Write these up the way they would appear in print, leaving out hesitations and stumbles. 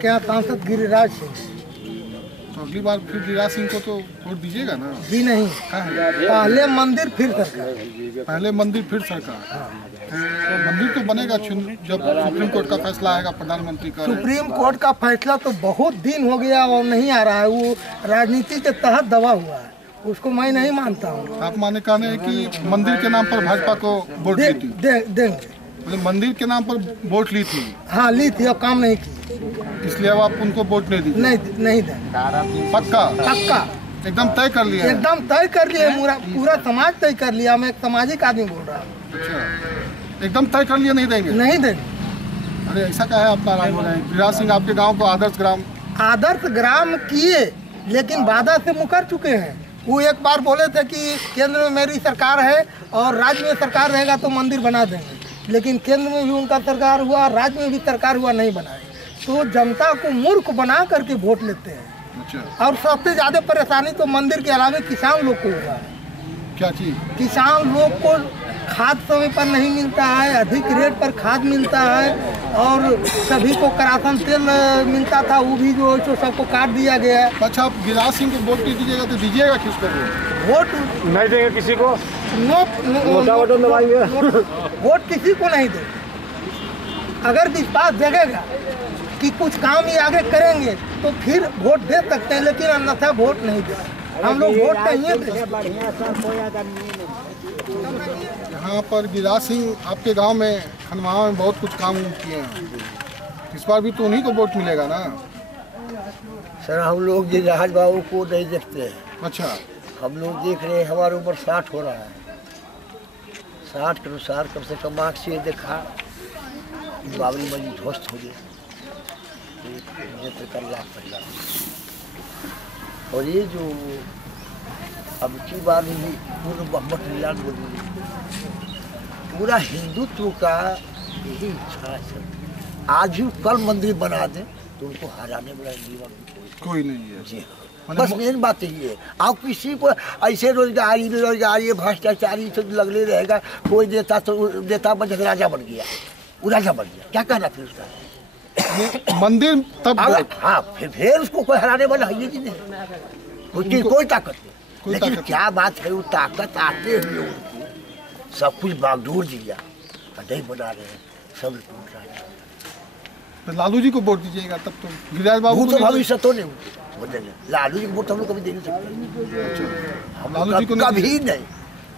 क्या सांसद गिरिराज सिंह। तो अगली बार फिर गिरिराज सिंह को तो वोट दीजिएगा ना? जी नहीं, पहले मंदिर फिर सरकार। पहले मंदिर फिर सरकार। तो मंदिर तो बनेगा जब सुप्रीम कोर्ट का फैसला आएगा प्रधानमंत्री का। सुप्रीम कोर्ट का फैसला तो बहुत दिन हो गया और नहीं आ रहा है। वो राजनीति के तहत दबा हुआ है, उसको मैं नहीं मानता हूँ। आप माने कहने हैं कि मंदिर के नाम पर भाजपा को वोट ली थी? देंगे। मतलब मंदिर के नाम पर वोट ली थी? हाँ ली थी और काम नहीं की, इसलिए अब आप उनको वोट नहीं दीजिए? नहीं देंगे। पक्का? पक्का एकदम तय कर लिया? एकदम तय कर लिया, पूरा समाज तय कर लिया। मैं एक सामाजिक आदमी बोल रहा हूँ। अच्छा, एकदम तय कर लिया, नहीं देंगे? नहीं देंगे। अरे ऐसा क्या है आप नाराज हो रहे हैं? गिरिराज सिंह आपके गांव को आदर्श ग्राम किए, लेकिन वादा से मुकर चुके हैं। वो एक बार बोले थे कि केंद्र में मेरी सरकार है और राज्य में सरकार रहेगा तो मंदिर बना देंगे, लेकिन केंद्र में भी उनका सरकार हुआ, राज्य में भी सरकार हुआ, नहीं बनाए। तो जनता को मूर्ख बना करके वोट लेते हैं। अच्छा। और सबसे ज्यादा परेशानी तो मंदिर के अलावा किसान लोग को हो रहा है। क्या चीज? किसान लोग को खाद समय पर नहीं मिलता है, अधिक रेट पर खाद मिलता है, और सभी को करासन तेल मिलता था, वो भी जो सबको काट दिया गया है। अच्छा, आप गिरिराज सिंह को वोट नहीं दीजिएगा तो दीजिएगा किसको? वोट नहीं देंगे किसी को। वोट किसी को नहीं देंगे। अगर विश्वास जगेगा कि कुछ काम ही आगे करेंगे तो फिर वोट दे सकते हैं, लेकिन अन्यथा वोट नहीं देंगे। हम लोग वोट नहीं देंगे। यहाँ पर गिरिराज सिंह आपके गांव में खनवाहा में बहुत कुछ काम किए हैं, इस बार भी तो उन्हीं को वोट मिलेगा ना? सर हम लोग गिरिराज बाबू को नहीं देखते हैं। अच्छा। हम लोग देख रहे हैं, हमारे ऊपर 60 हो रहा है। 60 के अनुसार कम से कम आँख से देखा बाबरी मस्जिद ध्वस्त हो गई, और ये जो अब की बार पूर्ण मोहम्मद मिलान बोली, पूरा हिंदुत्व का यही इच्छा है। आज भी कल मंदिर बना दें तो उनको हराने वाला जीवन कोई नहीं है। जी हाँ, बस मेन बात यही है। आप किसी को ऐसे रोजगारी बेरोजगारी भ्रष्टाचारी तो लगले रहेगा, कोई देता तो देता बन राजा बन गया, वो राजा बन गया, क्या कहना फिर उसका? मंदिर तब हाँ, फिर उसको कोई हराने वाला है ही नहीं, कोई ताकत नहीं। लेकिन क्या बात है, वो ताकत आते हुए उनको सब कुछ बागडोर दिया, नहीं बना रहे हैं, सब टूट रहा है। तो लालू जी को वोट दीजिएगा तब तो? गिरिराज बाबू तो भविष्य तो नहीं बोलेंगे। लालू जी को वोट हम लोग कभी दे नहीं सकते। हम लालू जी को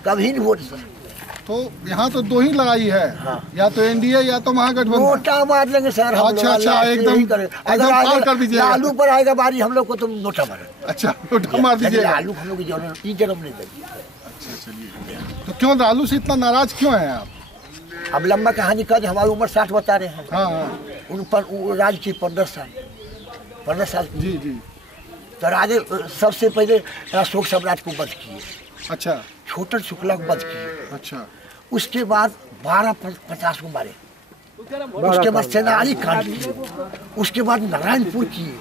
कभी नहीं वोट सकते। तो यहाँ तो दो ही लड़ाई है। हाँ। या तो एनडीए या तो महागठबंधन। नोटा मार लेंगे सर। अच्छा, एकदम कर दीजिए। लालू पर आएगा बारी हम लोग को, तुम नोटा मार। अच्छा, नोटा मार दीजिए। लालू हम लोग जन्म नहीं देंगे। अच्छा चलिए, तो क्यों लालू से इतना नाराज क्यों है आप? अब लंबा कहानी कर, हमारी उम्र 60 बता रहे हैं। हाँ। उन पर राज की 15 साल। जी जी। तो राजे सबसे पहले अशोक सम्राट को वध किए। अच्छा। छोटन शुक्ला को वध किए। अच्छा। उसके बाद 12-50 को मारे। उसके बाद सेनानी कांड किए। उसके बाद नारायणपुर किए।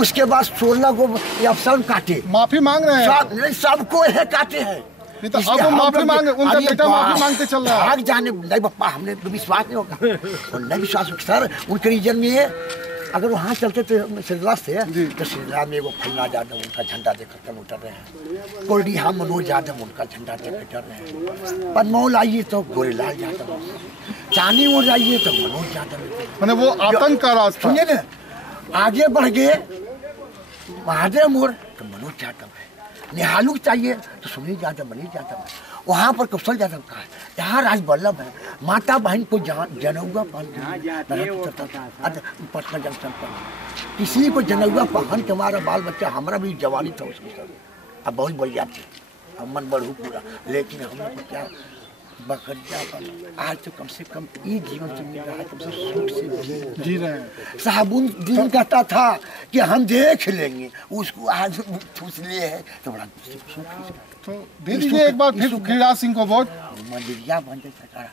उसके बाद 16 को अफसर काटे। माफी मांग रहे हैं? सबको काटे हैं। तो अब वो माफी मांगे, उनका बेटा माफी मांगते चल रहा है। भाग जाने नहीं पप्पा, हमने विश्वास नहीं होगा। नहीं विश्वास सर, उनके रीजन में अगर वहाँ चलते थे श्रीला से, तो श्रीला में वो फुलना यादव उनका झंडा देकर कर उतर रहे हैं। कोल्डिहा मनोज यादव उनका झंडा देकर उतर रहे हैं। पदमौल आइए तो गोरेलाल यादव, चानी मोड़ आइए तो मनोज यादव। मैंने वो आतंक का रास्ता। सुनिए ना, आगे बढ़ गए महादेव मोड़ तो मनोज यादव है। निहालू चाहिए तो सुनील यादव, मनीष यादव है। वहाँ पर कौशल यादव का है। यहाँ राज वल्लभ है। माता बहन को जनेऊआ पटना जंक्शन पर किसी को जनेऊआ पहन के हमारा बाल बच्चा, हमारा भी जवानी था उसके साथ। अब बहुत बढ़िया थे, हम मन बढ़ू पूरा। लेकिन हम लोग को क्या बकरिया बना, आज तो कम से कम ये जीवन से मिल रहा है, कम से सुख से जी रहे हैं। साहबुन दिन कहता था कि हम देख लेंगे, उसको आज ठूस लिए है तो बड़ा सुख। तो दे दीजिए एक बार फिर गिरिराज सिंह को वोट। मंदिरिया बन जाए सरकार,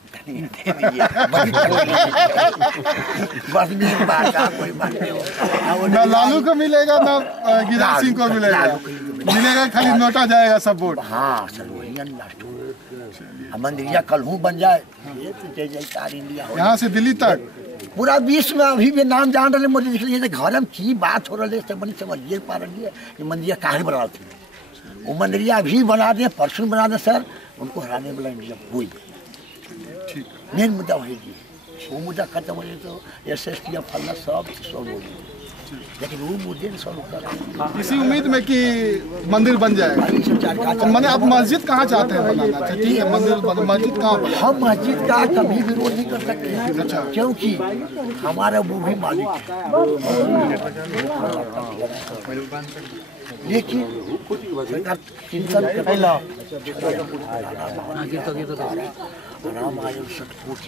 बस कोई बात नहीं। ना लालू को मिलेगा ना गिरिराज सिंह को मिलेगा। मिलेगा, खाली नोटा जाएगा सब वोट। हाँ सर वही लास्ट मंदिरिया कल हूँ बन जाए, ये तो जय जयकार इंडिया हो। यहाँ से दिल्ली तक पूरा विश्व में अभी भी नाम जान रहे मोदी जी के घर में की बात हो रही है, समझिए पा रही है ये मंदिरिया काहे बना थे, वो मंदिरिया अभी बना दें, परसों बना दें सर, उनको हराने वाला इंडिया हुई। मेन मुद्दा वही जी, वो मुद्दा खत्म हो जाए तो SST फलना सब सॉल्व हो जाए, लेकिन वो मुद्दे नहीं सॉल्व कर रहे। इसी उम्मीद में कि मंदिर बन जाएगा। मैंने आप मस्जिद कहाँ चाहते हैं बनाना? ठीक है, मंदिर मस्जिद कहाँ पर? हम मस्जिद का कभी विरोध नहीं कर सकते हैं, क्योंकि हमारा वो भी मालिक है, लेकिन सरकार चिंतन रामायण सतपुट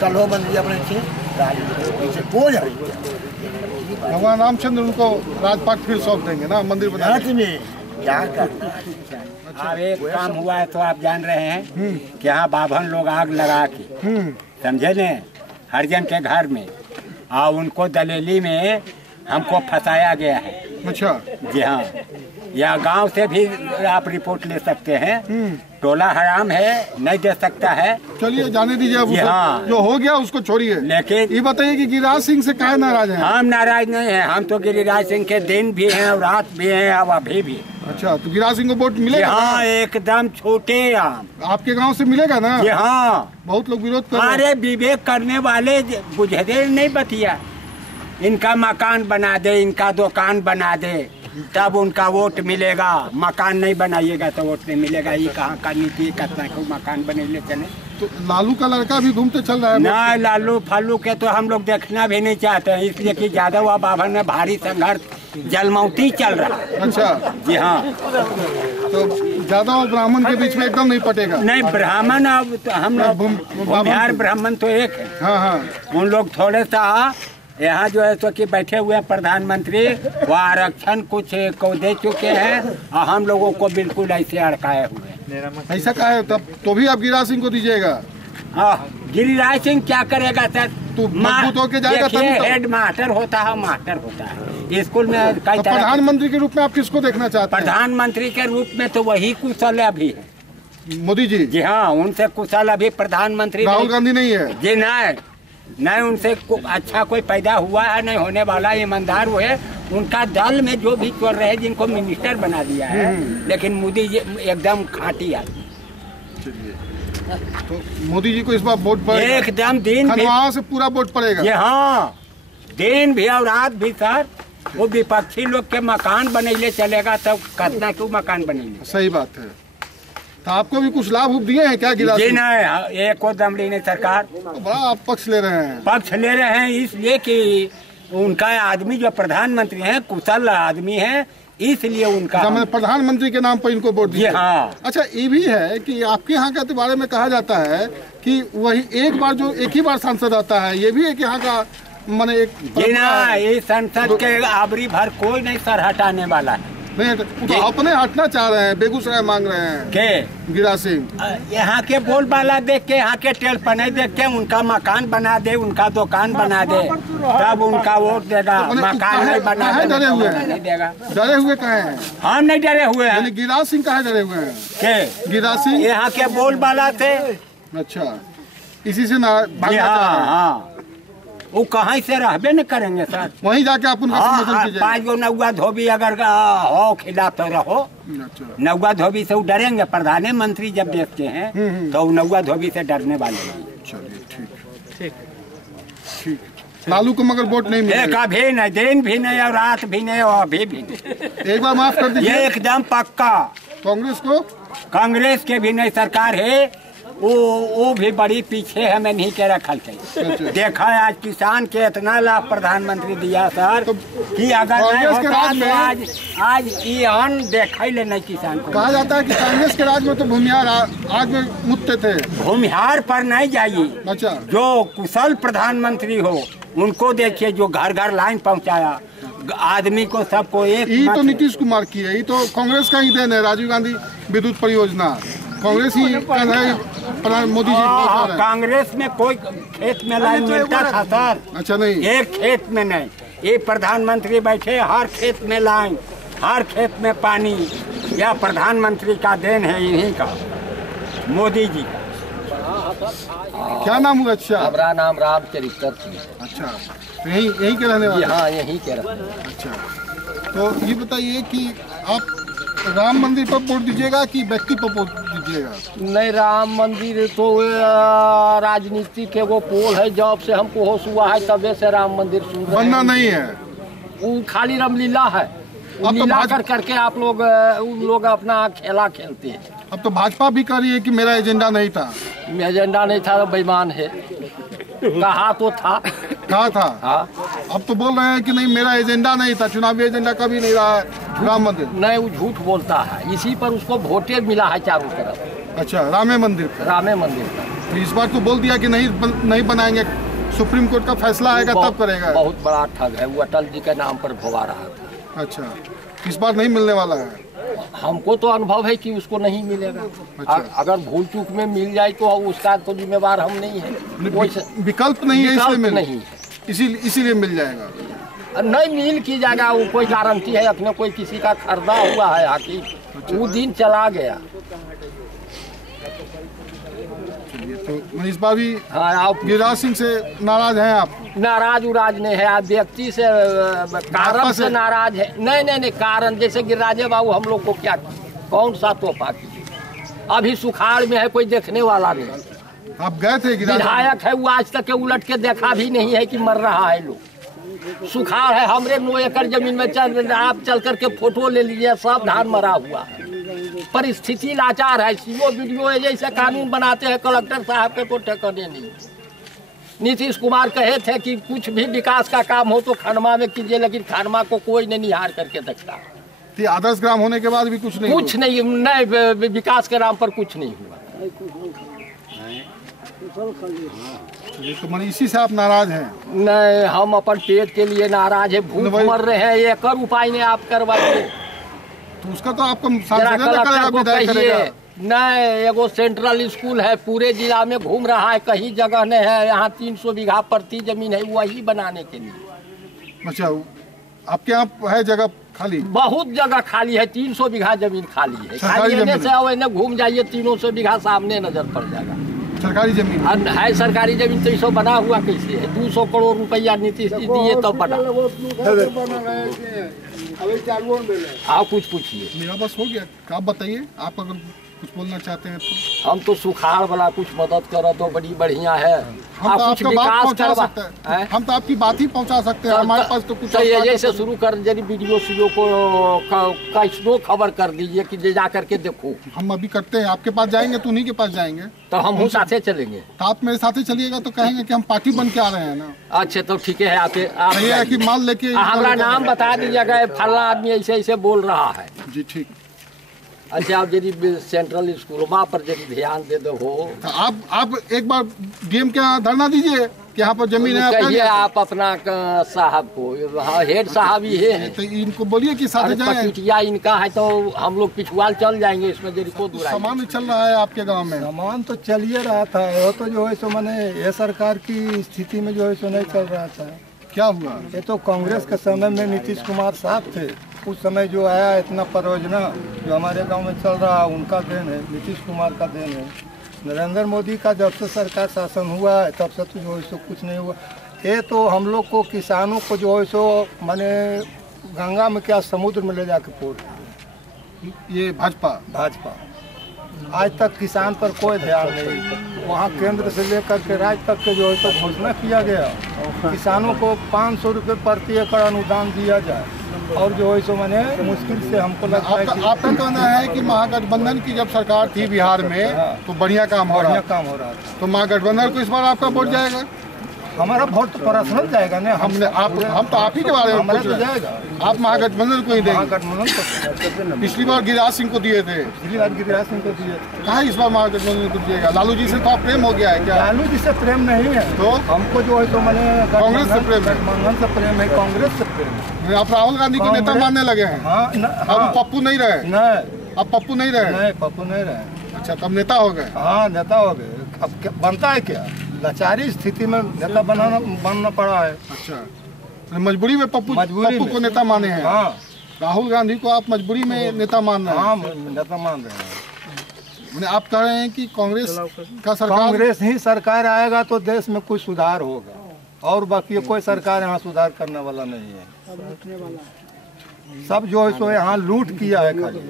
चलो बंदी अपने भगवान रामचंद्र उनको राजपाट फिर सौंप देंगे ना मंदिर बनाने में क्या करना। अब एक काम हुआ है तो आप जान रहे हैं कि यहाँ बाभन लोग आग लगा के समझे ने हरिजन के घर में, और उनको दलेली में हमको फंसाया गया है। अच्छा जी हाँ, या गांव से भी आप रिपोर्ट ले सकते हैं, टोला हराम है, नहीं दे सकता है। चलिए जाने दीजिए, अब हाँ। जो हो गया उसको छोड़िए। लेकिन ये बताइए कि गिरिराज सिंह से काहे नाराज हैं? हम नाराज नहीं हैं, हम तो गिरिराज सिंह के दिन भी हैं और रात भी हैं और अभी भी। अच्छा, तो गिरिराज सिंह को वोट मिलेगा? हाँ एकदम छोटे आम आपके गांव से मिलेगा ना? जी हाँ, बहुत लोग विरोध कर रहे हैं। अरे विवेक करने वाले बुझे नहीं बतिया, इनका मकान बना दे, इनका दुकान बना दे, तब उनका वोट मिलेगा। मकान नहीं बनाइएगा तो वोट नहीं मिलेगा। ये कहाँ का नीति, कितना को मकान बने ले चले। तो लालू का लड़का भी घूमते चल रहा है? ना, लालू फालू के तो हम लोग देखना भी नहीं चाहते हैं, इसलिए कि यादव व बाभन में भारी संघर्ष जलमौती चल रहा है। अच्छा जी हाँ, तो यादव और ब्राह्मण के बीच में एकदम नहीं पटेगा? नहीं, ब्राह्मण अब तो हम लोग बिहार ब्राह्मण तो एक है। हाँ हाँ, उन लोग थोड़े सा यहाँ जो है तो कि बैठे हुए हैं प्रधानमंत्री, वो आरक्षण कुछ को दे चुके हैं और हम लोगों को बिल्कुल ऐसे अड़काए हुए हैं। ऐसा का है? तब तो भी आप गिरिराज सिंह को दीजिएगा? गिरिराज सिंह क्या करेगा सर? तो मजबूत होके जाएगा तभी तो। हेड मास्टर होता है, मास्टर होता है स्कूल में। तो प्रधानमंत्री के रूप में आप किसको देखना चाहते हैं? प्रधानमंत्री के रूप में तो वही कुशल अभी है, मोदी जी। जी हाँ, उनसे कुशल अभी प्रधानमंत्री राहुल गांधी नहीं है? जी नहीं, उनसे अच्छा कोई पैदा हुआ है, नहीं होने वाला। ईमानदार हुए, उनका दल में जो भी चल रहे हैं जिनको मिनिस्टर बना दिया है, लेकिन मोदी जी एकदम खाटी आदमी। तो मोदी जी को इस बार वोट पड़ेगा एकदम, दिन खनवाओं से पूरा वोट पड़ेगा। जी हाँ, दिन भी और रात भी सर। वो विपक्षी लोग के मकान बनेले चलेगा, तब कितना क्यों मकान बनेले। सही बात है। तो आपको भी कुछ लाभ दिए हैं क्या गिरिराज जी सिंह? नहीं, एक और दमड़ी नहीं सरकार। तो बड़ा आप पक्ष ले रहे हैं? पक्ष ले रहे हैं इसलिए कि उनका आदमी जो प्रधानमंत्री हैं कुशल आदमी है, इसलिए उनका मैंने प्रधानमंत्री के नाम पर इनको वोट दिया। हाँ। अच्छा, ये भी है कि आपके यहाँ के बारे में कहा जाता है कि वही एक ही बार सांसद आता है, ये भी एक यहाँ का माने एक जी ना, ये संसद के आबरी भर कोई नहीं सर हटाने वाला है। नहीं, तो अपने हटना चाह रहे हैं, बेगूसराय मांग रहे हैं के गिरिराज सिंह। यहाँ के बोलबाला देख के, यहाँ के टेलपने देख के उनका मकान बना दे, उनका दुकान बना दे, तब उनका वोट देगा। मकान नहीं बना दे, डरे हुए हैं? नहीं देगा। डरे हुए कहे हैं? हम नहीं डरे हुए हैं। गिरिराज सिंह कहे डरे हुए हैं? के गिरिराज सिंह यहाँ के बोलबाला थे। अच्छा, इसी से ना हाँ, वो कहाँ से रहबे न करेंगे सर। वहीं जाके आप उनका समर्थन कीजिए। 5 गो नौवा धोबी अगर हो खिलाफ तो रहो। अच्छा, नौवा धोबी से वो डरेंगे? प्रधानमंत्री जब देश के हैं तो नौवा धोबी से डरने वाले नहीं। चलिए ठीक। लालू को मगर वोट नहीं मिलेगा? कभी नहीं, दिन भी नहीं और रात भी नहीं और अभी भी नहीं। एक बार माफ कर दीजिए। एकदम पक्का। कांग्रेस को? कांग्रेस के भी नहीं सरकार है, वो भी बड़ी पीछे है, मैं नहीं के रखल थे। देखा है आज किसान के इतना लाभ प्रधानमंत्री दिया सर कि अगर नहीं होता तो आज ये अन्न देखा ले नहीं किसान को। कहा जाता है कि कांग्रेस के राज में तो भूमिहार आग में मुतते थे। भूमिहार पर नहीं जाइए। अच्छा, जो कुशल प्रधानमंत्री हो उनको देखिए, जो घर घर लाइन पहुंचाया। आदमी को सबको एक ये मत तो है। नीतीश कुमार की है, ये तो कांग्रेस का ही देन है। राजीव गांधी विद्युत परियोजना कांग्रेस ही मोदी जी हाँ, कांग्रेस में कोई खेत में लाइन मिलता था सर? अच्छा नहीं, एक खेत में नहीं। ये प्रधानमंत्री बैठे हर खेत में लाइन, हर खेत में पानी। यह प्रधानमंत्री का देन है, इन्हीं का, मोदी जी का। क्या नाम हुआ? अच्छा, हमारा नाम रामचरित्र सिंह। अच्छा, तो यहीं के रहने वाले? हाँ, यहीं के रहने। अच्छा, तो ये बताइए कि आप राम मंदिर पर वोट दीजिएगा कि व्यक्ति पर वोट दीजिएगा? नहीं, राम मंदिर तो राजनीति के वो पोल है। जब से हमको होश हुआ है तबे से राम मंदिर सुन रहे बनना हैं। नहीं है, वो खाली रामलीला है। तो लीला कर करके आप लोग उन लोग अपना खेला खेलते हैं। अब तो भाजपा भी कह रही है कि मेरा एजेंडा नहीं था। एजेंडा नहीं था, बेईमान है। कहा तो था। कहा था? हाँ, अब तो बोल रहे हैं कि नहीं मेरा एजेंडा नहीं था, चुनावी एजेंडा कभी नहीं रहा है राम मंदिर। नहीं, वो झूठ बोलता है। इसी पर उसको वोटे मिला है चारों तरफ। अच्छा, रामे मंदिर पर। रामे मंदिर का तो इस बार तो बोल दिया कि नहीं बनाएंगे, सुप्रीम कोर्ट का फैसला आएगा तब करेगा। बहुत बड़ा ठग है वो, अटल जी के नाम पर भवा रहा था। अच्छा, इस बार नहीं मिलने वाला है? हमको तो अनुभव है कि उसको नहीं मिलेगा। अच्छा। अगर भूल चूक में मिल जाए तो उसका तो जिम्मेवार हम नहीं है। विकल्प नहीं है, इसलिए विकल्प नहीं है, इसीलिए मिल जाएगा। नहीं मिल की जाएगा। वो कोई गारंटी है? अपने कोई किसी का खरीदा हुआ है आखिर? वो दिन चला गया। तो इस बार भी हाँ, आप गिरिराज सिंह से नाराज हैं आप? नाराज उराज नहीं है, आप व्यक्ति से कारण से नाराज है। नहीं, कारण जैसे गिरिराजे बाबू हम लोग को क्या कौन सा तोहफा की? अभी सुखाड़ में है, कोई देखने वाला नहीं। आप गए थे? विधायक है, वो आज तक के उलट के देखा भी नहीं है कि मर रहा है लोग। सुखाड़ है, हमरे 9 एकड़ जमीन में आप चल करके फोटो ले लीजिए, सब धान मरा हुआ है। परिस्थिति लाचार है। सीओ वीडियो जैसे कानून बनाते हैं कलेक्टर साहब के तो ठिकाने नहीं। नीतीश कुमार कहे थे कि कुछ भी विकास का काम हो तो खनमा में कीजिए, लेकिन खनमा को कोई नहीं निहार करके देखता। तो आदर्श ग्राम होने के बाद भी कुछ नहीं विकास के नाम पर कुछ नहीं हुआ। तो मैंने इसी से आप नाराज हैं? नहीं, हम अपन पेट के लिए नाराज है। भूख मर रहे हैं, एक उपाय नहीं आप करवाइए। तो उसका तो आपको नहीं, एगो सेंट्रल स्कूल है, पूरे जिला में घूम रहा है, कहीं जगह नहीं है। यहाँ 300 बीघा प्रति जमीन है, वही बनाने के लिए। अच्छा, आपके यहाँ है जगह खाली? बहुत जगह खाली है, 300 बीघा जमीन खाली है। खाली रहने से आओ, इन्हें घूम जाइए, 300 बीघा सामने नजर पड़ जाएगा। सरकारी जमीन है, सरकारी जमीन। तो इसो बना हुआ कैसे है? 200 करोड़ रुपया नीतीश जी दिए तब बना। आप कुछ पूछिए। मेरा बस हो गया, आप बताइए, आप अगर कुछ बोलना चाहते हैं तो। हम तो सुखाड़ वाला कुछ मदद करो तो बड़ी बढ़िया है। हम तो आपका बात पहुंचा सकते हैं, हम तो आपकी बात ही पहुंचा सकते हैं। हमारे पास तो कुछ जैसे शुरू कर यदि वीडियो सीओ को कैसनो खबर कर दीजिए कि ले जा करके देखो। हम अभी करते हैं, आपके पास जाएंगे तो उन्हीं के पास जाएंगे। तो हम साथे चलेंगे। तो आप मेरे साथ चलिएगा तो कहेंगे कि हम पार्टी बन के आ रहे हैं ना। अच्छा, तो ठीक है, आप कि माल लेके हमारा नाम बता दीजिएगा, फला आदमी ऐसे ऐसे बोल रहा है। जी ठीक। अच्छा, आप यदि सेंट्रल स्कूल वहाँ पर यदि ध्यान दे दो हो तो आप एक बार डीएम के यहाँ धरना दीजिए कि यहाँ पर जमीन है। कहिए आप अपना साहब को, हाँ, हेड साहब ही है। तो इनको बोलिए कि साथ जाएं। इनका है तो हम लोग पिछवाल चल जाएंगे, इसमें यदि को दूर। सामान चल रहा है आपके गाँव में? सामान तो चलिए रहा था, वो तो जो है सो मैंने ये सरकार की स्थिति में जो है सो नहीं चल रहा था। क्या हुआ? ये तो कांग्रेस के समय में नीतीश कुमार साहब थे, उस समय जो आया इतना परियोजना जो हमारे गांव में चल रहा है उनका देन है, नीतीश कुमार का देन है। नरेंद्र मोदी का जब से सरकार शासन हुआ है तब से तो जो है सो कुछ नहीं हुआ। ये तो हम लोग को किसानों को जो है सो माने गंगा में क्या समुद्र में ले जाके फोड़। ये भाजपा आज तक किसान पर कोई ध्यान नहीं। वहाँ केंद्र से लेकर के राज्य तक के जो है तो घोषणा किया गया किसानों को 500 रुपये प्रति एकड़ अनुदान दिया जाए, और जो है सो मैंने मुश्किल से हमको लगता है कि आपका कहना है कि महागठबंधन की जब सरकार थी बिहार में तो बढ़िया काम हो रहा था। तो महागठबंधन को इस बार आपका वोट जाएगा? हमारा वोट तो पर्सनल जाएगा ना। हम तो आप ही के बारे में पूछ रहे हैं। आप महागठबंधन को ही देंगे? महागठबंधन पिछली बार गिरिराज सिंह को दिए थे। गिरिराज सिंह को दिए। कहा इस बार महागठबंधन को दिएगा? लालू जी से तो प्रेम हो गया है क्या? लालू जी से प्रेम नहीं है, तो हमको जो है तो मैंने कांग्रेस से प्रेम है। गठबंधन से प्रेम है, कांग्रेस से सकते हैं। आप राहुल गांधी को नेता मानने लगे हैं? अब पप्पू नहीं रहे? नहीं, अब पप्पू नहीं रहे? नहीं, पप्पू नहीं रहे। अच्छा, तब नेता हो गए? हाँ, नेता हो गए। अब क्या बनता है, क्या लाचारी स्थिति में नेता बनना पड़ा है। अच्छा, मजबूरी में पप्पू को नेता माने हैं? हाँ। राहुल गांधी को आप मजबूरी में नेता मान रहे हैं? हाँ, नेता मान रहे हैं। मैंने आप कह रहे हैं कि कांग्रेस का सरकार, कांग्रेस ही सरकार आएगा तो देश में कुछ सुधार होगा, और बाकी कोई सरकार यहाँ सुधार करने वाला नहीं है। सब जो है सो यहाँ लूट किया है खाली,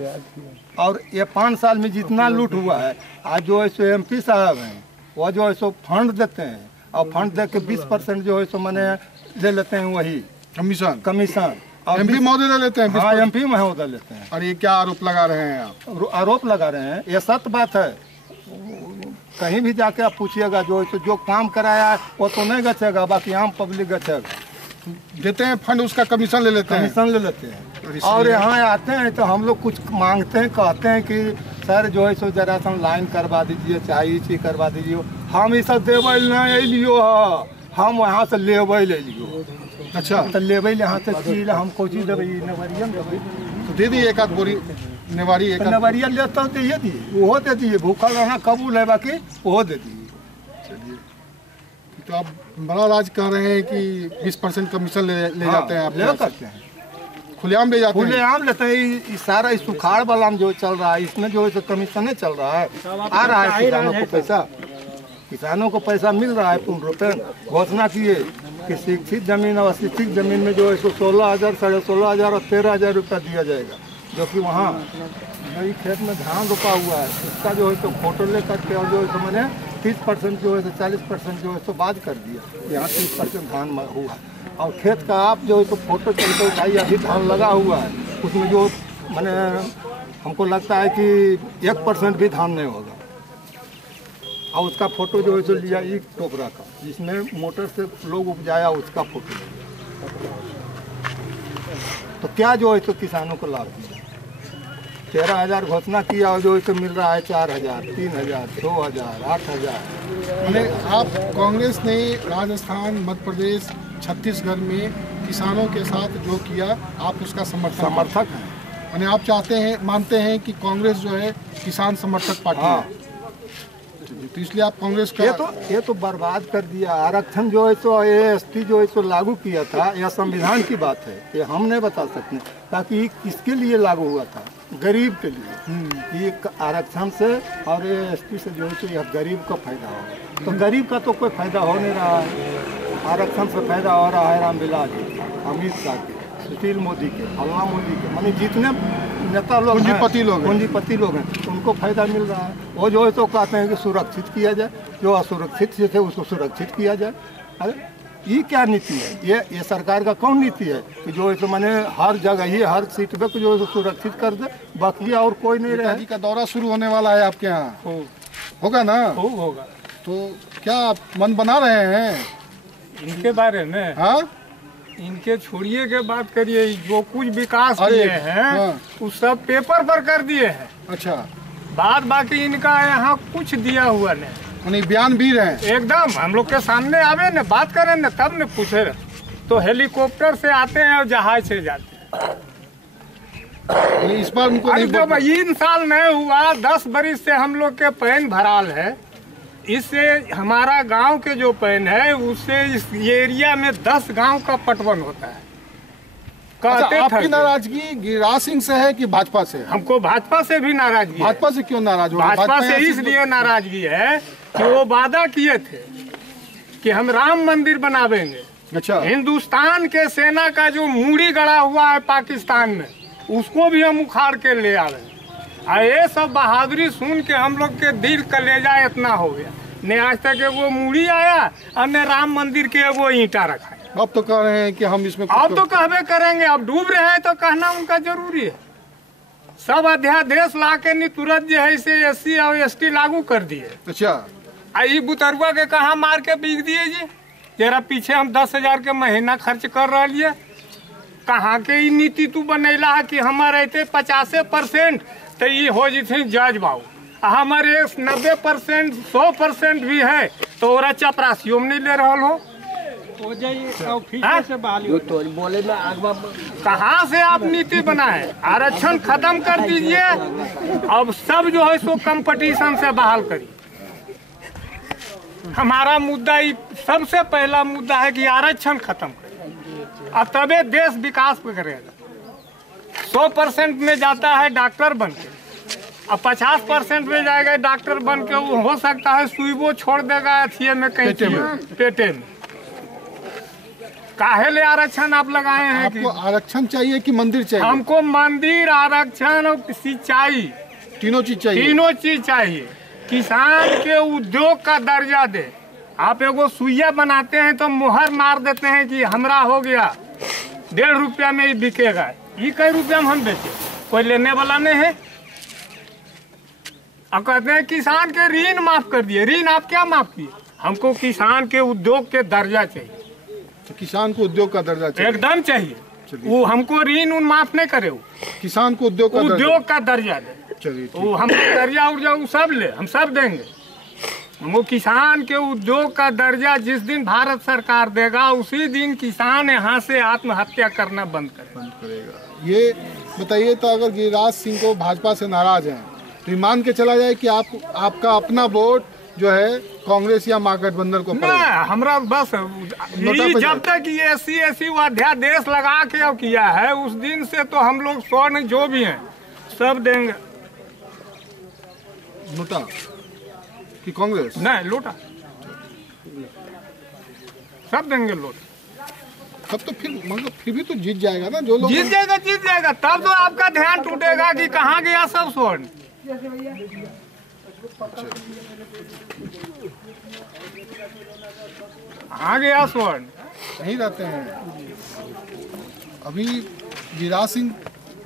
और ये 5 साल में जितना लूट हुआ है, आज जो है सो MP साहब हैं, वो जो है सो फंड देते हैं, और फंड दे के 20% जो है सो मैंने ले लेते हैं, वही कमीशन MP महोदय ले लेते हैं? हाँ, MP महोदय लेते हैं। और ये क्या आरोप लगा रहे हैं आप? आरोप लगा रहे हैं, ये सत्य बात है। कहीं भी जाके आप पूछिएगा, जो काम कराया है वो तो नहीं गचेगा, बाकी आम पब्लिक गचेगा। देते हैं फंड, उसका कमीशन ले लेते हैं? कमीशन ले लेते हैं। और यहाँ आते हैं तो हम लोग कुछ मांगते हैं, कहते हैं कि सर जो है सो जरा सा लाइन करवा दीजिए, चाहे चीज करवा दीजिए। हम ये सब देवे नहीं लियो, हम वहाँ से लेवे ले लियो। अच्छा, तो लेवे यहाँ से चीज हम कोई चीज देवे, नवरियन देवे तो दे दी एक आध बोरी नेवारी, एक नवरिया लेता तो ये दी, वो दे दिए। भूखल रहना कबूल है, बाकी वो दे दिए। चलिए, तो आप बड़ा राज कह रहे हैं कि 20% कमीशन ले जाते हैं आप? ले करते हैं, खुलेआम ले जाते हैं? खुलेआम लेते हैं। सारा इस सुखाड़ वाला में जो चल रहा है, इसमें जो है कमीशन नहीं चल रहा है, आ रहा है किसानों को पैसा, किसानों को पैसा मिल रहा है। पूर्ण रूप घोषणा किए कि शिक्षित जमीन और अशिक्षित जमीन में जो है 16,000, 16,500 और 13,000 रुपया दिया जाएगा, जो कि वहाँ नई खेत में धान रोपा हुआ है, उसका जो है तो फोटो ले करके, और जो है तो मैंने 30% जो है तो 40% जो है तो बात कर दिया, यहाँ 30% धान हुआ। और खेत का आप जो है तो फोटो चल के उठाइए, अभी धान लगा हुआ है, उसमें जो मैंने हमको लगता है कि 1% भी धान नहीं होगा। और उसका फोटो जो है तो लिया एक टोकरा का, जिसमें मोटर से लोग उपजाया, उसका फोटो लिया। तो क्या जो है तो किसानों को लाभ दिया? 13,000 घोषणा किया, और जो है तो मिल रहा है 4,000, 3,000, 2,000, 8,000। मैंने आप कांग्रेस ने राजस्थान, मध्य प्रदेश, छत्तीसगढ़ में किसानों के साथ जो किया, आप उसका समर्थक हैं। मैंने आप चाहते हैं, मानते हैं कि कांग्रेस जो है किसान समर्थक पार्टी है, तो इसलिए आप कांग्रेस का ये तो बर्बाद कर दिया। आरक्षण जो है तो ST जो है तो लागू किया था, यह संविधान की बात है, ये हम नहीं बता सकते, ताकि किसके लिए लागू हुआ था? गरीब के लिए। ये आरक्षण से और ST से जो है तो यह गरीब का फायदा होगा, तो गरीब का तो कोई फायदा हो नहीं रहा है। आरक्षण से फायदा हो रहा है रामविलास जी, अमित शाह के, सुशील मोदी के, फलना मोदी के, मानी जितने नेता लोग पूंजीपति लोग हैं, उनको फायदा मिल रहा है। वो जो है तो कहते हैं कि सुरक्षित किया जाए, जो असुरक्षित थे उसको सुरक्षित किया जाए। अरे ये क्या नीति है? ये सरकार का कौन नीति है कि जो है तो मैंने हर जगह ही हर सीट पे जो है तो सुरक्षित कर दे, बाकी और कोई नहीं रहे। का दौरा शुरू होने वाला है आपके यहाँ, होगा ना? होगा। तो क्या आप मन बना रहे हैं इनके बारे में? हाँ, इनके छोड़िए के बात करिए, जो कुछ विकास किए हैं वो सब पेपर पर कर दिए हैं। अच्छा, बाद बाकी इनका यहाँ कुछ दिया हुआ नहीं। बयान भी रहे एकदम हम लोग के सामने आवे न, बात करें न, तब न पूछे। तो हेलीकॉप्टर से आते हैं और जहाज से जाते हैं। इस बार उनको जब 3 साल नहीं हुआ, 10 बरिस से हम लोग के पैन भराल है। इससे हमारा गांव के जो पैन है, उससे इस एरिया में 10 गांव का पटवन होता है। कहते आपकी नाराजगी गिरिराज सिंह से है कि भाजपा से? हमको भाजपा से भी नाराजगी। भाजपा से क्यों नाराज हो? भाजपा से इसलिए नाराजगी है कि वो वादा किए थे कि हम राम मंदिर बनावेंगे। अच्छा, हिंदुस्तान के सेना का जो मूड़ी गड़ा हुआ है पाकिस्तान में, उसको भी हम उखाड़ के ले आवे। ये सब बहादुरी सुन के हम लोग के दिल कलेजा इतना हो गया। न आज तक वो मूड़ी आया और न राम मंदिर के वो ईंटा रखा। अब तो कह रहे हैं कि हम इसमें अब तो कहबे करेंगे, अब डूब रहे हैं तो कहना उनका जरूरी है। सब अध्यादेश ला के नहीं तुरंत जो है इसे SC और ST लागू कर दिए। अच्छा, आई बुतरुआ के कहाँ मार के बिक दिए जी? जरा पीछे हम 10,000 के महीना खर्च कर रही है। कहाँ के नीति तू बनैला है कि हमारे 50% तो ये हो जते जज बाबू, हमारे 90% 100% भी है तो ओरा चपरासियों में नहीं ले रहा हो। हो जाइए और फिर से बहाली हो तो बोले ना अगवा कहाँ से आप नीति बनाए? आरक्षण खत्म कर दीजिए, अब सब जो है सो कंपटीशन से बहाल करिए। हमारा मुद्दा सबसे पहला मुद्दा है कि आरक्षण खत्म करिए, अब तबे देश विकास करेगा। 100% में जाता है डॉक्टर बन के, अब 50% में जाएगा डॉक्टर बन के, वो हो सकता है सुई वो छोड़ देगा अथिये में कहीं पेटे में। काहे ले आरक्षण आप लगाए हैं? आपको आरक्षण चाहिए कि मंदिर चाहिए? हमको मंदिर, आरक्षण और सिंचाई, तीनों चीज चाहिए। तीनों चीज चाहिए। किसान के उद्योग का दर्जा दे। आप एगो सुइया बनाते हैं तो मुहर मार देते हैं कि हमरा हो गया 1.5 रुपया में ही बिकेगा, ये कई रुपया में हम बेचे, कोई लेने वाला नहीं है। अब कहते हैं किसान के ऋण माफ कर दिए। ऋण आप क्या माफ किए? हमको किसान के उद्योग के दर्जा चाहिए। तो किसान को उद्योग का दर्जा चाहिए? एकदम चाहिए। वो हमको ऋण माफ नहीं करे, वो किसान को उद्योग का दर्जा दे। चलिए, वो हम दर्जा उर्जा वो सब ले, हम सब देंगे। वो किसान के उद्योग का दर्जा जिस दिन भारत सरकार देगा उसी दिन किसान यहाँ से आत्महत्या करना बंद करेगा। ये बताइए, तो अगर गिरिराज सिंह को भाजपा से नाराज हैं तो ये मान के चला जाए कि आपका अपना वोट जो है कांग्रेस या महागठबंधन को पड़ेगा? हमरा बस जब तक ये SC अध्यादेश लगा के किया है उस दिन से तो हम लोग स्वर्ण जो भी हैं सब देंगे। नोटा कि कांग्रेस? नहीं, लोटा सब देंगे लोटा। तब तो फिर भी तो जीत जाएगा ना जो लोग। जीत जाएगा तब तो आपका ध्यान टूटेगा कि कहाँ गया सब स्वर्ण। कहाँ गया स्वर्ण? नहीं रहते हैं। अभी गिरिराज सिंह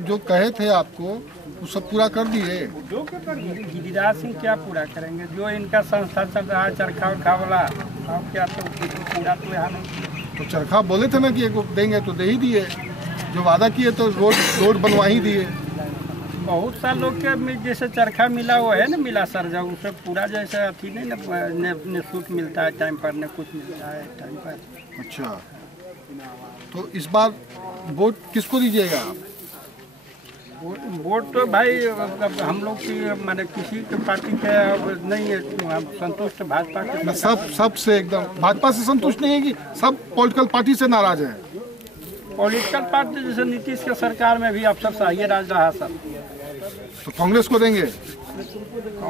जो कहे थे आपको वो सब पूरा कर दिए? गिरिराज सिंह क्या पूरा करेंगे? जो इनका संस्था चल रहा है चरखा उरखा वाला, अब क्या तो पूरा तो यहाँ नहीं। तो चरखा बोले थे ना कि एक देंगे तो दे ही दिए, जो वादा किए तो रोड बनवा ही दिए। बहुत सा लोग के जैसे चरखा मिला वो है ना, मिला सर जब उसे पूरा जैसे अथी नहीं न सूट मिलता है टाइम पर, न कुछ मिलता है टाइम पर। अच्छा, तो इस बार वोट किसको दीजिएगा आप? वोट तो भाई हम लोग की माने किसी के पार्टी के नहीं है, हम संतुष्ट भाजपा के। सब से एकदम भाजपा से संतुष्ट नहीं है कि सब पॉलिटिकल पार्टी से नाराज है? पॉलिटिकल पार्टी जैसे नीतीश के सरकार में भी अफसर सही राज रहा सर। तो कांग्रेस को देंगे,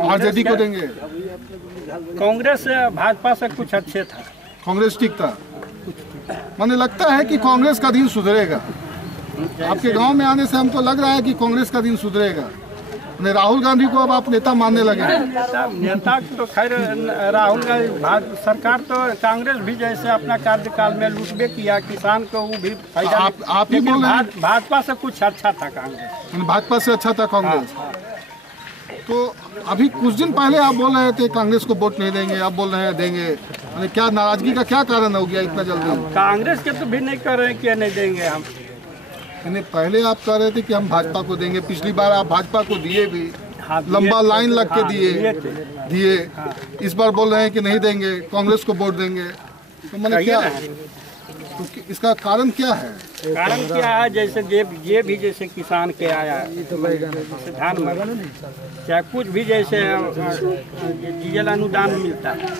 RJD को देंगे? कांग्रेस भाजपा से कुछ अच्छे था। कांग्रेस ठीक था? मुझे लगता है कि कांग्रेस का दिन सुधरेगा। आपके गांव में आने से हमको लग रहा है कि कांग्रेस का दिन सुधरेगा। राहुल गांधी को अब आप नेता मानने लगे? नेता तो खैर राहुल गांधी सरकार तो कांग्रेस भी जैसे अपना कार्यकाल में लूटबे किया, किसान को वो भी फायदा। आप ही बोल रहे हैं भाजपा से कुछ अच्छा था कांग्रेस। भाजपा से अच्छा था कांग्रेस? तो अभी कुछ दिन पहले आप बोल रहे थे कांग्रेस को वोट नहीं देंगे, अब बोल रहे हैं देंगे। क्या नाराजगी का क्या कारण हो गया इतना जल्दी? कांग्रेस के तो भी नहीं कर रहे कि नहीं देंगे हम। पहले आप कह रहे थे कि हम भाजपा को देंगे, पिछली बार आप भाजपा को दिए भी, लंबा लाइन लग के दिए। इस बार बोल रहे हैं कि नहीं देंगे, कांग्रेस को वोट देंगे। तो मैंने क्या, तो इसका कारण क्या है? कारण क्या है? जैसे ये भी जैसे किसान के आया जैसे धान में चाहे कुछ भी जैसे डीजल अनुदान मिलता है,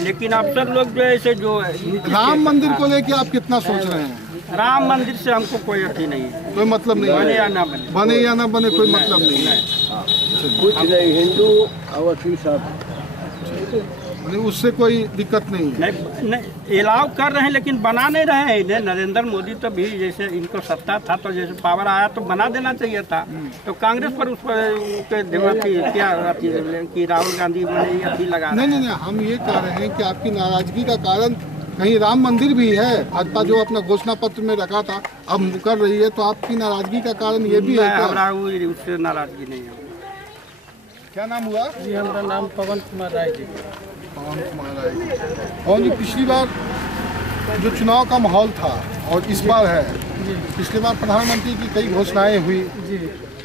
लेकिन अब सब लोग जो ऐसे जो राम मंदिर को लेके आप कितना सोच रहे हैं? राम मंदिर से हमको कोई अथी नहीं है, कोई मतलब नहीं बने है। या ना बने, बने या ना बने कोई मतलब नहीं है। कुछ नहीं, हिंदू अवधि सब उससे कोई दिक्कत नहीं है। नहीं अलाउ कर रहे हैं लेकिन बना नहीं रहे हैं इन्हें। नरेंद्र मोदी तो भी जैसे इनको सत्ता था तो जैसे पावर आया तो बना देना चाहिए था। तो कांग्रेस पर उस पर दिमाग की क्या कि राहुल गांधी अथी लगा? नहीं, हम ये कह रहे हैं कि आपकी नाराजगी का कारण कहीं राम मंदिर भी है। भाजपा जो अपना घोषणा पत्र में रखा था अब मुकर रही है, तो आपकी नाराजगी का कारण ये भी है क्या? उससे नाराजगी नहीं है। क्या नाम हुआ जी? हमारा नाम पवन कुमार राय जी। पवन कुमार राय। और जी पिछली बार जो चुनाव का माहौल था और इस बार है, पिछली बार प्रधानमंत्री की कई घोषणाएं हुई,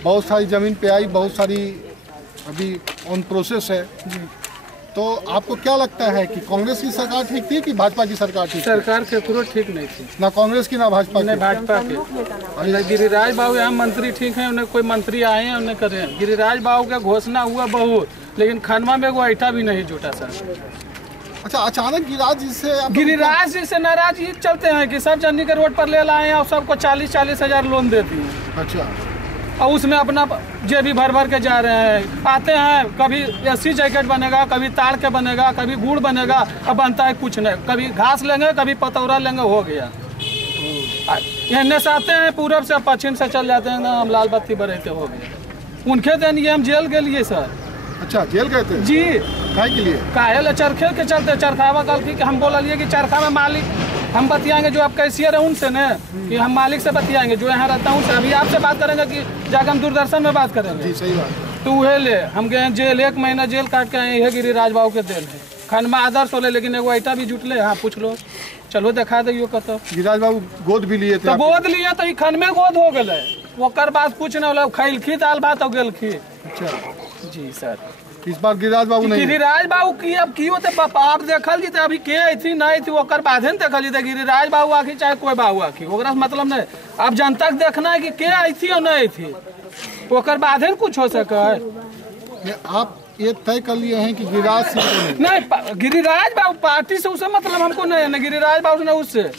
बहुत सारी जमीन पे आई, बहुत सारी अभी ऑन प्रोसेस है। तो आपको क्या लगता है कि कांग्रेस की सरकार ठीक थी कि भाजपा की सरकार ठीक थी? सरकार के पूरा ठीक नहीं थी, ना कांग्रेस की ना भाजपा की। भाजपा के। गिरिराज बाबू यहाँ मंत्री ठीक है, उन्हें कोई मंत्री आए हैं उन्हें करे। गिरिराज बाबू का घोषणा हुआ बहुत, लेकिन खनवा में वो ऐठा भी नहीं जुटा सर। अच्छा, अचानक गिरिराज जी से नाराज ये चलते हैं कि सब चंडी के रोड पर ले लाए हैं और सबको 40-40 हजार लोन देती हैं। अच्छा, और उसमें अपना जेबी भर भर के जा रहे हैं। आते हैं, कभी एसी जैकेट बनेगा, कभी ताड़ के बनेगा, कभी गुड़ बनेगा, अब बनता है कुछ नहीं। कभी घास लेंगे, कभी पतौरा लेंगे, हो गया। एने से आते हैं पूरब से, पश्चिम से चल जाते हैं ना, हम लाल बत्ती बरते हो गए। उनके दिन ये हम जेल के लिए सर। अच्छा, जेल गए थे जी? काहे के लिए? काहे चरखे के चलते। चरखावा कल की हम बोला लिए कि चरखा में मालिक हम बतियाएंगे, जो आप कैशियर है उनसे न, कि हम मालिक से बतियाएंगे, जो यहाँ रहता है उनसे। अभी आपसे बात करेंगे कि जाकर हम दूरदर्शन में बात करेंगे। जी, सही बात। तो वह ले हम गए जेल, 1 महीना जेल काट के आए। यह गिरिराज बाबू के जेल है, खनवा आदर्श होले, लेकिन एगो ऐटा भी जुटले। हाँ, पूछ लो, चलो दिखा दियो कतो। गिरिराज बाबू गोद भी लिए थे? तो गोद लिए तो खन में गोद हो गए, ओकर बाद कुछ नहीं होल। खैलखी दाल भात हो गेल खी। अच्छा जी सर। इस बार गिरिराज बाबू नहीं? गिरिराज बाबू की अब की होते पापा, आप देखल जीते अभी के थी नहीं थी, ओकर बाद ही देखल जीते। गिरिराज बाबू आखी चाहे कोई बाबू आखी, ओकरा से मतलब नहीं। अब जनता के देखना है कि के आई थी और नहीं थी, ओकर बाद ही कुछ हो सके। आप ये तय कर लिए हैं कि गिरिराज सिंह नहीं, गिरिराज बाबू पार्टी से उसे मतलब हमको नहीं है, गिरिराज बाबू ने उससे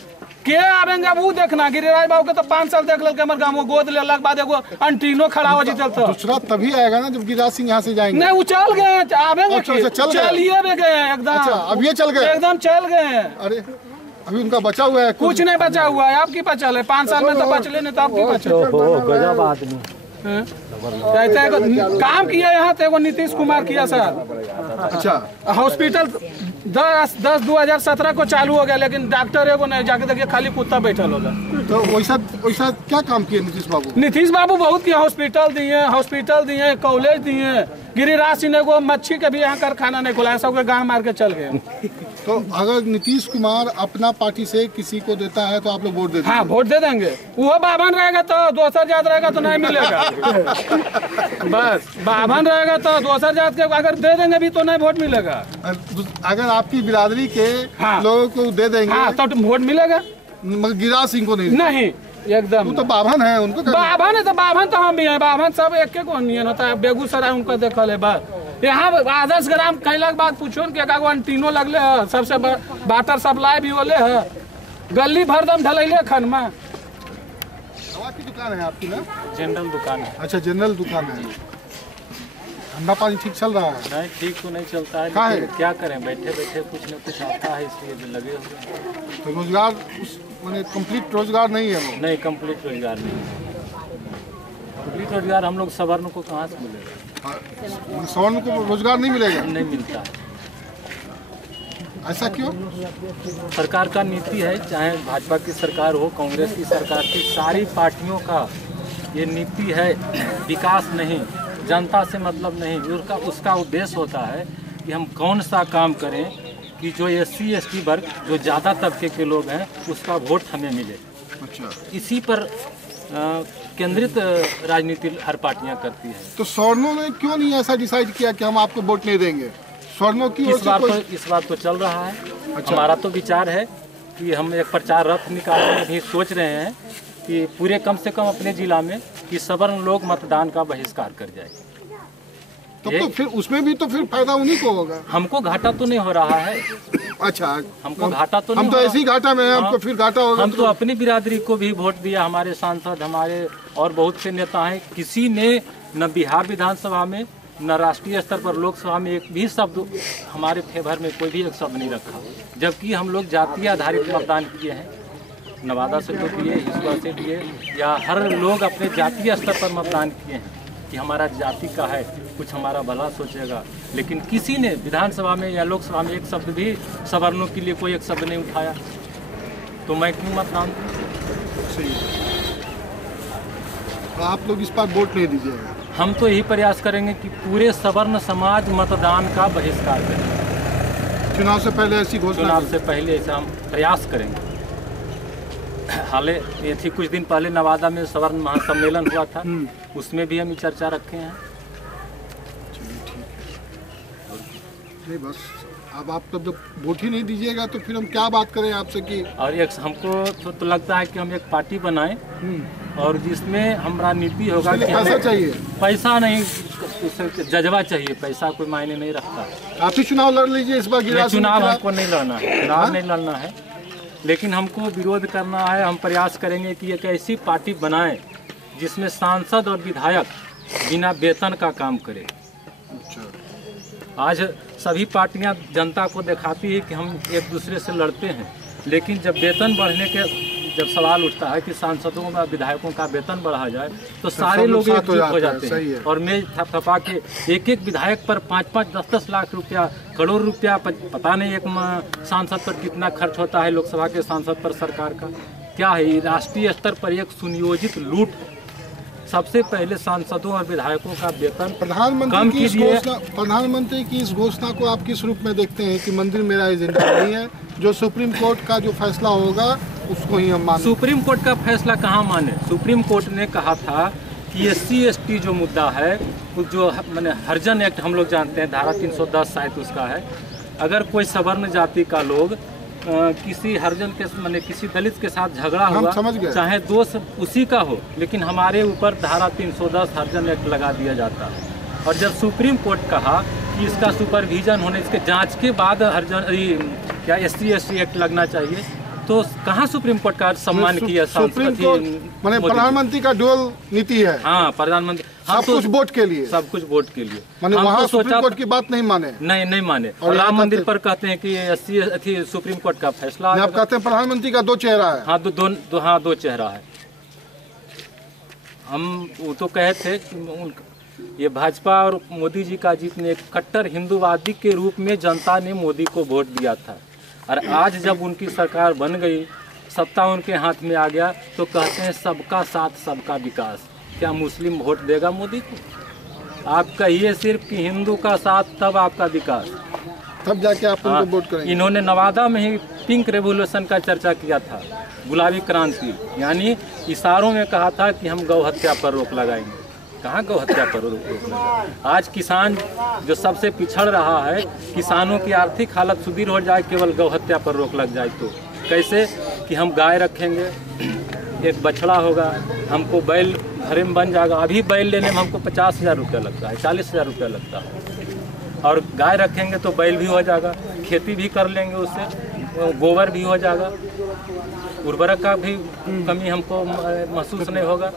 के आवेंगे वो देखना। गिरिराज बाबू के तो 5 साल देख लगे, हमारे गाँव में गोद ले बाद एगो अंटीनो खड़ा हो जीते। तो दूसरा तभी आएगा ना जब गिरिराज सिंह यहाँ से जाएंगे। नहीं, वो चल गए, आवेंगे। अच्छा, चलिए भी गए एकदम। अच्छा, अब ये चल गए? एकदम चल गए। अरे अभी उनका बचा हुआ है? कुछ नहीं बचा हुआ है। आपकी बचल है 5 साल में तो बचले नहीं, तो आपकी बचल। गजब आदमी काम किया यहाँ तो नीतीश कुमार किया सर। अच्छा, हॉस्पिटल 10/10/2017 को चालू हो गया, लेकिन डॉक्टर एगो नहीं, जाके देखिए खाली कुत्ता बैठल होगा। तो वैसा क्या काम किए नीतीश बाबू? नीतीश बाबू बहुत किया, हॉस्पिटल दिए, कॉलेज दिए। गिरिराज सिंह ने वो मच्छी के भी यहाँ कारखाना नहीं खुलाया, सबके गांड मार के चल गए। तो अगर नीतीश कुमार अपना पार्टी से किसी को देता है तो आप लोग वोट दे देंगे? हाँ, वोट दे देंगे। वो बाभन रहेगा तो दोसर जात रहेगा तो नहीं मिलेगा। बस बाभन रहेगा तो दोसर जात के अगर दे देंगे भी तो नहीं वोट मिलेगा। अगर आपकी बिरादरी के लोगों को दे देंगे हाँ, तो वोट मिलेगा, मगर गिरिराज सिंह को नहीं एकदम। वो तो बाभन है, उनको बाभन है तो बाभन तो हम भी हैं। बाभन सब एक नियन होता है। बेगूसराय उनको देखल है बस। यहाँ आदर्श ग्राम कैला के बाद पूछो न कि अंटीनो लगले है, सबसे वाटर सप्लाई भी होले है, गली भरदम ढलैले खनमा। दवा की दुकान है आपकी ना? जनरल दुकान है। अच्छा, जनरल दुकान है। ठंडा पानी ठीक चल रहा है? नहीं, ठीक तो नहीं चलता है, क्या करें, बैठे बैठे कुछ न कुछ आता है, इसलिए लगे हुए। तो रोजगार मैंने कंप्लीट रोजगार नहीं है वो? नहीं, कंप्लीट रोजगार नहीं है। कंप्लीट रोजगार हम लोग सवर्ण को कहाँ से मिलेगा? सवर्ण को रोजगार नहीं मिलेगा? नहीं मिलता। ऐसा क्यों? सरकार का नीति है, चाहे भाजपा की सरकार हो, कांग्रेस की सरकार की, सारी पार्टियों का ये नीति है, विकास नहीं, जनता से मतलब नहीं। उसका उद्देश्य होता है कि हम कौन सा काम करें कि जो SC ST वर्ग, जो ज़्यादा तबके के लोग हैं, उसका वोट हमें मिले। अच्छा, इसी पर केंद्रित राजनीति हर पार्टियां करती है। तो सवर्णों ने क्यों नहीं ऐसा डिसाइड किया कि हम आपको वोट नहीं देंगे? सवर्णों की इस बात तो चल रहा है। अच्छा। हमारा तो विचार है कि हम एक प्रचार रथ निकालने भी सोच रहे हैं कि पूरे कम से कम अपने जिला में कि सवर्ण लोग मतदान का बहिष्कार कर जाए। तो फिर उसमें भी तो फिर फायदा उन्हीं को होगा। हमको घाटा तो नहीं हो रहा है। अच्छा, हमको घाटा तो नहीं, हम तो ऐसे ही घाटा में हैं, हमको फिर घाटा होगा। हम तो अपनी बिरादरी को भी वोट दिया, हमारे सांसद, हमारे और बहुत से नेता हैं, किसी ने न बिहार विधानसभा में न राष्ट्रीय स्तर पर लोकसभा में एक भी शब्द हमारे फेवर में कोई भी एक शब्द नहीं रखा। जबकि हम लोग जातीय आधारित मतदान किए हैं, नवादा से तो किए, हिसुआ से किए, या हर लोग अपने जातीय स्तर पर मतदान किए हैं कि हमारा जाति का है, कुछ हमारा भला सोचेगा। लेकिन किसी ने विधानसभा में या लोकसभा में एक शब्द भी सवर्णों के लिए कोई एक शब्द नहीं उठाया, तो मैं क्यों मतदान दूं? सही। तो आप लोग इस पर वोट नहीं दीजिएगा? हम तो यही प्रयास करेंगे कि पूरे सवर्ण समाज मतदान का बहिष्कार करें। चुनाव से पहले ऐसी घोषणा? चुनाव से पहले ऐसा हम प्रयास करेंगे। हाले ये थी कुछ दिन पहले नवादा में सवर्ण महासम्मेलन हुआ था, उसमें भी हम चर्चा रखे हैं। नहीं बस अब आप तब जब वोट ही नहीं दीजिएगा तो फिर हम क्या बात करें आपसे कि और एक हमको तो लगता है कि हम एक पार्टी बनाएं और जिसमें हमारा नीति होगा कि पैसा चाहिए, पैसा नहीं, जज्बा चाहिए, पैसा कोई मायने नहीं रखता। आप ही चुनाव लड़ लीजिए इस बार। चुनाव हमको नहीं लड़ना है, चुनाव नहीं लड़ना है, लेकिन हमको विरोध करना है। हम प्रयास करेंगे कि एक ऐसी पार्टी बनाएं जिसमें सांसद और विधायक बिना वेतन का काम करे। आज सभी पार्टियां जनता को दिखाती है कि हम एक दूसरे से लड़ते हैं, लेकिन जब वेतन बढ़ने के जब सवाल उठता है कि सांसदों व विधायकों का वेतन बढ़ा जाए तो सारे लोग एकजुट हो जाते हैं और मेज थपथपा के एक एक विधायक पर 5-5, 10-10 लाख रुपया, करोड़ रुपया, पता नहीं एक सांसद पर कितना खर्च होता है, लोकसभा के सांसद पर सरकार का क्या है। राष्ट्रीय स्तर पर एक सुनियोजित लूट। सबसे पहले सांसदों और विधायकों का वेतन प्रधानमंत्री की इस घोषणा को आप किस रूप में देखते हैं कि मंदिर मेरा एजेंडा नहीं है, जो सुप्रीम कोर्ट का जो फैसला होगा उसको ही हम माने? सुप्रीम कोर्ट का फैसला कहाँ माने? सुप्रीम कोर्ट ने कहा था कि SC/ST जो मुद्दा है, जो मैंने हरिजन एक्ट हम लोग जानते हैं, धारा 310 शायद उसका है। अगर कोई सवर्ण जाति का लोग किसी हरिजन के मैंने किसी दलित के साथ झगड़ा हुआ, चाहे दोष उसी का हो, लेकिन हमारे ऊपर धारा 310 हरिजन एक्ट लगा दिया जाता है। और जब सुप्रीम कोर्ट कहा कि इसका सुपरविजन होने, इसके जांच के बाद हरिजन क्या SC/ST एक्ट लगना चाहिए, तो कहाँ सुप्रीम कोर्ट का सम्मान किया? सुप्रीम कोर्ट माने प्रधानमंत्री का डुअल नीति है। हाँ, प्रधानमंत्री सब कुछ वोट के लिए, सब कुछ वोट के लिए। माने वहाँ सुप्रीम कोर्ट की बात नहीं माने? नहीं माने। और राम मंदिर पर कहते हैं कि SC सुप्रीम कोर्ट का फैसला। आप कहते हैं प्रधानमंत्री का 2 चेहरा है। हाँ, दो चेहरा है। हम वो तो कहे थे कि ये भाजपा और मोदी जी का जीत ने एक कट्टर हिंदूवादी के रूप में जनता ने मोदी को वोट दिया था, और आज जब उनकी सरकार बन गई, सत्ता उनके हाथ में आ गया, तो कहते हैं सबका साथ सबका विकास। क्या मुस्लिम वोट देगा मोदी को? आप कहिए सिर्फ कि हिंदू का साथ तब आपका विकास, तब जाके आप उनको वोट करेंगे। इन्होंने नवादा में ही पिंक रेवोल्यूशन का चर्चा किया था, गुलाबी क्रांति, यानी इशारों में कहा था कि हम गौ हत्या पर रोक लगाएंगे। कहाँ गौ हत्या पर रोक लगाएंगे? आज किसान जो सबसे पिछड़ रहा है, किसानों की आर्थिक हालत सुदृढ़ हो जाए केवल गौ हत्या पर रोक लग जाए तो कैसे? कि हम गाय रखेंगे, एक बछड़ा होगा, हमको बैल घरे में बन जाएगा। अभी बैल लेने में हमको 50,000 रुपया लगता है, 40,000 रुपया लगता है। और गाय रखेंगे तो बैल भी हो जाएगा, खेती भी कर लेंगे, उससे गोबर भी हो जाएगा, उर्वरक का भी कमी हमको महसूस नहीं होगा।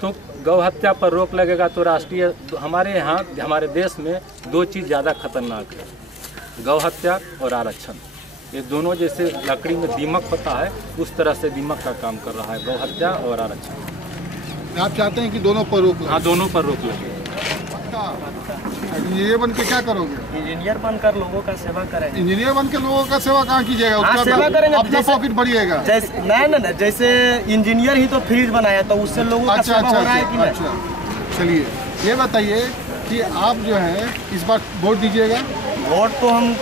तो गौ हत्या पर रोक लगेगा तो राष्ट्रीय हमारे यहाँ हमारे देश में 2 चीज़ ज़्यादा खतरनाक है, गौ हत्या और आरक्षण। ये दोनों जैसे लकड़ी में दीमक पता है, उस तरह से दीमक का काम कर रहा है गौ हत्या और आरक्षण। आप चाहते हैं कि दोनों पर रोक लगे? हाँ, दोनों पर रोक लगे। इंजीनियर बन के क्या करोगे? इंजीनियर बनकर लोगों का सेवा करेंगे। इंजीनियर बन के लोगों का सेवा कहाँ कीजिएगा? हाँ, सेवा करेंगे, अपना प्रॉफिट बढ़िएगा। नहीं, जैसे इंजीनियर ही तो फ्रिज बनाया, तो उससे लोगों का सेवा हो रहा है कि नहीं? चलिए ये बताइए कि आप जो है इस बार वोट दीजिएगा? वोट तो हम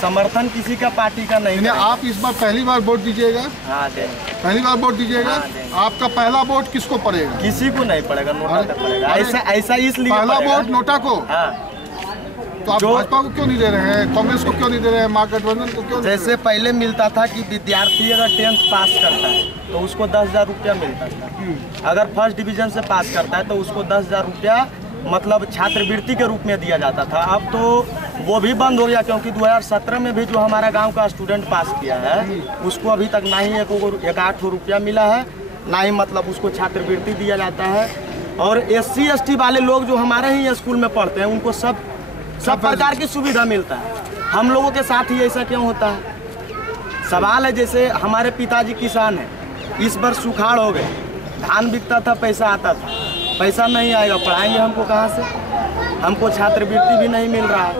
समर्थन किसी का पार्टी का नहीं। आप इस बार पहली बार वोट दीजिएगा? हाँ, देंगे। पहली बार वोट दीजिएगा? आपका पहला वोट किसको पड़ेगा? किसी को नहीं पड़ेगा, नोटा तक पड़ेगा। ऐसा इसलिए पहला वोट नोटा को? हाँ। तो आप भाजपा को क्यों नहीं दे रहे हैं, कांग्रेस को क्यों नहीं दे रहे हैं, महागठबंधन को क्यों? जैसे पहले मिलता था कि विद्यार्थी अगर 10th पास करता है तो उसको 10,000 रुपया मिलता था। अगर फर्स्ट डिवीजन से पास करता है तो उसको 10,000 रुपया मतलब छात्रवृत्ति के रूप में दिया जाता था। अब तो वो भी बंद हो गया, क्योंकि 2017 में भी जो हमारा गांव का स्टूडेंट पास किया है उसको अभी तक ना ही एक 8 रुपया मिला है, ना ही मतलब उसको छात्रवृत्ति दिया जाता है। और SC/ST वाले लोग जो हमारे ही स्कूल में पढ़ते हैं उनको सब प्रकार की सुविधा मिलता है। हम लोगों के साथ ही ऐसा क्यों होता है? सवाल है, जैसे हमारे पिताजी किसान हैं, इस बार सुखाड़ हो गए, धान बिकता था, पैसा आता था, पैसा नहीं आएगा, पढ़ाएंगे हमको कहाँ से? हमको छात्रवृत्ति भी नहीं मिल रहा है,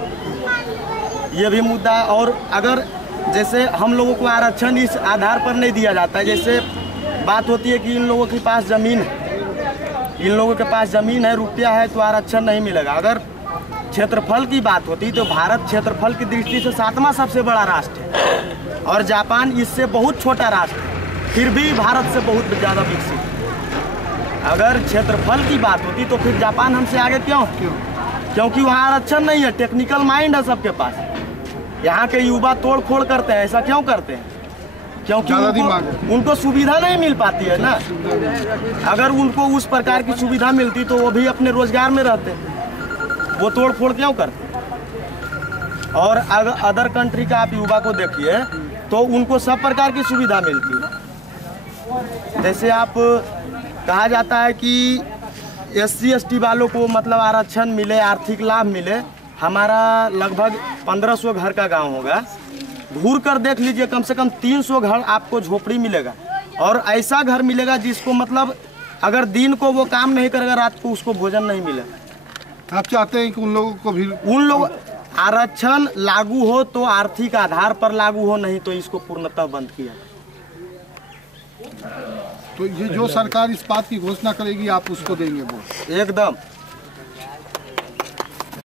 ये भी मुद्दा है। और अगर जैसे हम लोगों को आरक्षण इस आधार पर नहीं दिया जाता है, जैसे बात होती है कि इन लोगों के पास ज़मीन है, इन लोगों के पास ज़मीन है, रुपया है, तो आरक्षण नहीं मिलेगा। अगर क्षेत्रफल की बात होती तो भारत क्षेत्रफल की दृष्टि से 7वां सबसे बड़ा राष्ट्र है और जापान इससे बहुत छोटा राष्ट्र है, फिर भी भारत से बहुत ज़्यादा विकसित है। अगर क्षेत्रफल की बात होती तो फिर जापान हमसे आगे क्यों? क्योंकि वहाँ आरक्षण नहीं है, टेक्निकल माइंड है सबके पास। यहाँ के युवा तोड़ फोड़ करते हैं। ऐसा क्यों करते हैं? क्योंकि उनको सुविधा नहीं मिल पाती है ना। अगर उनको उस प्रकार की सुविधा मिलती तो वो भी अपने रोजगार में रहते, वो तोड़ फोड़ क्यों करते? और अगर अदर कंट्री का आप युवा को देखिए तो उनको सब प्रकार की सुविधा मिलती है। जैसे आप कहा जाता है कि SC ST वालों को मतलब आरक्षण मिले, आर्थिक लाभ मिले। हमारा लगभग 1500 घर का गांव होगा, घूर कर देख लीजिए, कम से कम 300 घर आपको झोपड़ी मिलेगा। और ऐसा घर मिलेगा जिसको मतलब अगर दिन को वो काम नहीं करेगा, रात को उसको भोजन नहीं मिलेगा। आप चाहते हैं कि उन लोगों को भी आरक्षण लागू हो तो आर्थिक आधार पर लागू हो, नहीं तो इसको पूर्णतः बंद किया। तो ये जो सरकार इस बात की घोषणा करेगी आप उसको देंगे वोट? एकदम।